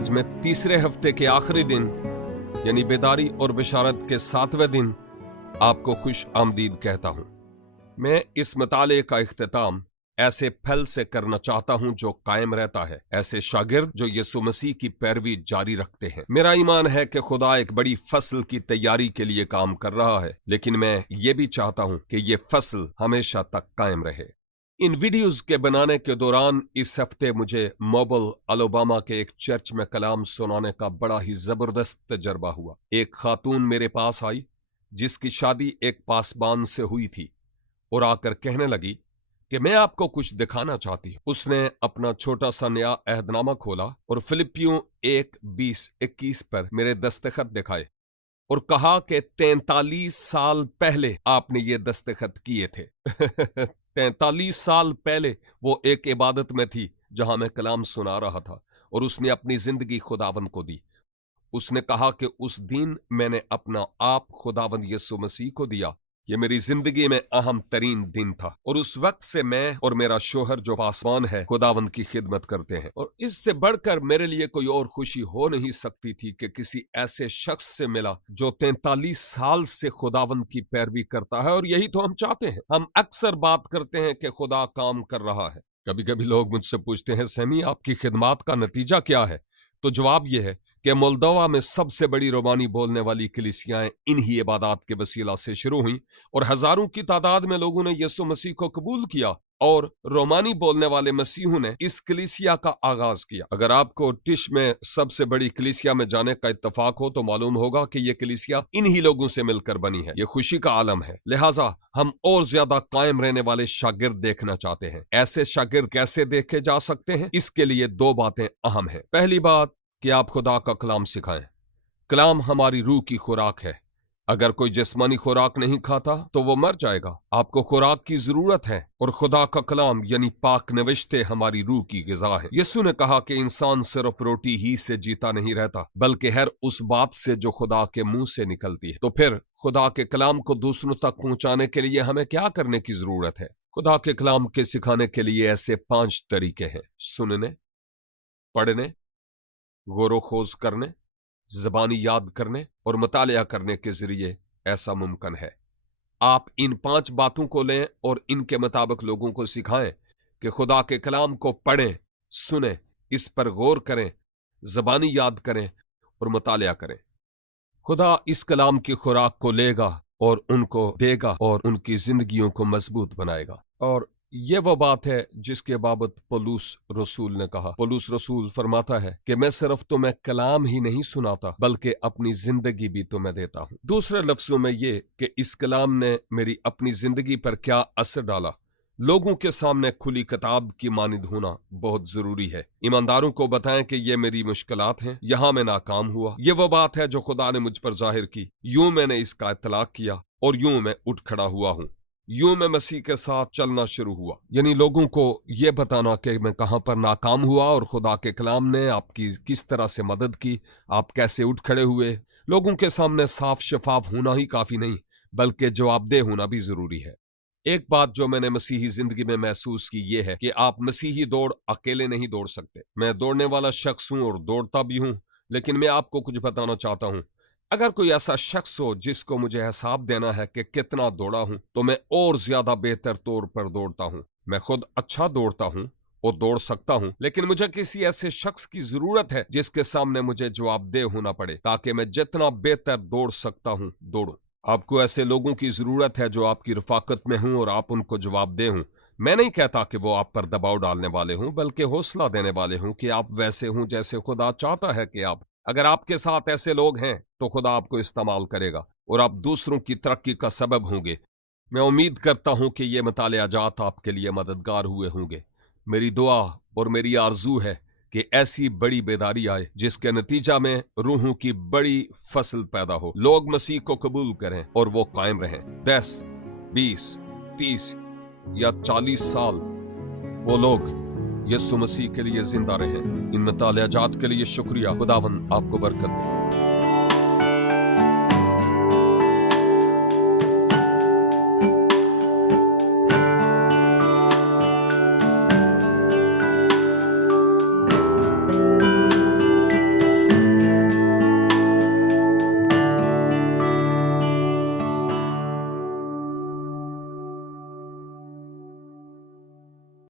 आज मैं तीसरे हफ्ते के आखिरी दिन यानी बेदारी और बिशारत के 7वें दिन आपको खुश आमदीद कहता हूं। मैं इस मताले का इख्तिताम ऐसे फल से करना चाहता हूं जो कायम रहता है, ऐसे शागिर्द जो यीशु मसीह की पैरवी जारी रखते हैं। मेरा ईमान है कि खुदा एक बड़ी फसल की तैयारी के लिए काम कर रहा है, लेकिन मैं ये भी चाहता हूं कि ये फसल हमेशा तक कायम रहे। इन वीडियोस के बनाने के दौरान इस हफ्ते मुझे मोबल अलोबामा के एक चर्च में कलाम सुनाने का बड़ा ही जबरदस्त तजर्बा हुआ। एक खातून मेरे पास आई जिसकी शादी एक पासबान से हुई थी और आकर कहने लगी कि मैं आपको कुछ दिखाना चाहती हूँ। उसने अपना छोटा सा नया अहदनामा खोला और फिलिपियों 1:20-21 पर मेरे दस्तखत दिखाए और कहा कि 43 साल पहले आपने ये दस्तखत किए थे। 43 साल पहले वो एक इबादत में थी जहां मैं कलाम सुना रहा था और उसने अपनी जिंदगी खुदावंद को दी। उसने कहा कि उस दिन मैंने अपना आप खुदावंद यीशु मसीह को दिया। ये मेरी जिंदगी में अहम तरीन दिन था और उस वक्त से मैं और मेरा शोहर जो पासवान है खुदावंद की खिदमत करते हैं। और इससे बढ़कर मेरे लिए कोई और खुशी हो नहीं सकती थी कि किसी ऐसे शख्स से मिला जो 43 साल से खुदावंद की पैरवी करता है। और यही तो हम चाहते हैं। हम अक्सर बात करते हैं कि खुदा काम कर रहा है। कभी कभी लोग मुझसे पूछते हैं, सैमी आपकी खिदमत का नतीजा क्या है? तो जवाब यह है कि मोल्दोवा में सबसे बड़ी रोमानी बोलने वाली कलीसियाएं इन्हीं इबादत के वसीला से शुरू हुई और हजारों की तादाद में लोगों ने यीशु मसीह को कबूल किया और रोमानी बोलने वाले मसीहों ने इस कलीसिया का आगाज किया। अगर आपको टिश में सबसे बड़ी कलीसिया में जाने का इत्तफाक हो तो मालूम होगा कि यह कलीसिया इन्हीं लोगों से मिलकर बनी है। यह खुशी का आलम है। लिहाजा हम और ज्यादा कायम रहने वाले शागिर्द देखना चाहते हैं। ऐसे शागिर्द कैसे देखे जा सकते हैं? इसके लिए 2 बातें अहम हैं। पहली बात कि आप खुदा का कलाम सिखाएं। कलाम हमारी रूह की खुराक है। अगर कोई जिस्मानी खुराक नहीं खाता तो वो मर जाएगा। आपको खुराक की जरूरत है और खुदा का कलाम यानी पाक नविश्ते हमारी रूह की गिज़ा है। यीशु ने कहा कि इंसान सिर्फ रोटी ही से जीता नहीं रहता बल्कि हर उस बात से जो खुदा के मुंह से निकलती है। तो फिर खुदा के कलाम को दूसरों तक पहुंचाने के लिए हमें क्या करने की जरूरत है? खुदा के कलाम के सिखाने के लिए ऐसे 5 तरीके हैं: सुनने, पढ़ने, गौर खोज करने, ज़बानी याद करने और मुतालिया करने के जरिए ऐसा मुमकिन है। आप इन 5 बातों को लें और इनके मुताबिक लोगों को सिखाएं कि खुदा के कलाम को पढ़ें, सुनें, इस पर गौर करें, ज़बानी याद करें और मुतालिया करें। खुदा इस कलाम की खुराक को लेगा और उनको देगा और उनकी जिंदगियों को मजबूत बनाएगा। और ये वो बात है जिसके बाबत पौलुस रसूल ने कहा। पौलुस रसूल फरमाता है कि मैं सिर्फ तुम्हें कलाम ही नहीं सुनाता बल्कि अपनी जिंदगी भी तुम्हें देता हूं। दूसरे लफ्जों में ये कि इस कलाम ने मेरी अपनी जिंदगी पर क्या असर डाला। लोगों के सामने खुली किताब की मानिंद होना बहुत जरूरी है। ईमानदारों को बताएं कि ये मेरी मुश्किलात हैं, यहां मैं नाकाम हुआ। ये वो बात है जो खुदा ने मुझ पर जाहिर की। यूं मैंने इसका इतलाक किया और यूं मैं उठ खड़ा हुआ हूं। यूं मैं मसीह के साथ चलना शुरू हुआ। यानी लोगों को यह बताना कि मैं कहां पर नाकाम हुआ और खुदा के कलाम ने आपकी किस तरह से मदद की, आप कैसे उठ खड़े हुए। लोगों के सामने साफ शफाफ होना ही काफी नहीं बल्कि जवाबदेह होना भी जरूरी है। एक बात जो मैंने मसीही जिंदगी में महसूस की ये है कि आप मसीही दौड़ अकेले नहीं दौड़ सकते। मैं दौड़ने वाला शख्स हूं और दौड़ता भी हूं, लेकिन मैं आपको कुछ बताना चाहता हूं। अगर कोई ऐसा शख्स हो जिसको मुझे हिसाब देना है कि कितना दौड़ा हूं तो मैं और ज्यादा बेहतर तौर पर दौड़ता हूं। मैं खुद अच्छा दौड़ता हूं और दौड़ सकता हूं, लेकिन मुझे किसी ऐसे शख्स की जरूरत है जिसके सामने मुझे जवाबदेह होना पड़े ताकि मैं जितना बेहतर दौड़ सकता हूं दौड़ूं। आपको ऐसे लोगों की जरूरत है जो आपकी रफाकत में हों और आप उनको जवाबदेह हों। मैं नहीं कहता कि वो आप पर दबाव डालने वाले हों बल्कि हौसला देने वाले हों कि आप वैसे हों जैसे खुदा चाहता है कि आप। अगर आपके साथ ऐसे लोग हैं तो खुदा आपको इस्तेमाल करेगा और आप दूसरों की तरक्की का सबब होंगे। मैं उम्मीद करता हूं कि ये मुतालिया जात आपके लिए मददगार हुए होंगे। मेरी दुआ और मेरी आरजू है कि ऐसी बड़ी बेदारी आए जिसके नतीजा में रूहों की बड़ी फसल पैदा हो, लोग मसीह को कबूल करें और वो कायम रहें। 10, 20, 30 या 40 साल वो लोग यीशु मसीह के लिए जिंदा रहें। इन मुतालिया जात के लिए शुक्रिया। खुदावंद आपको बरकत दे।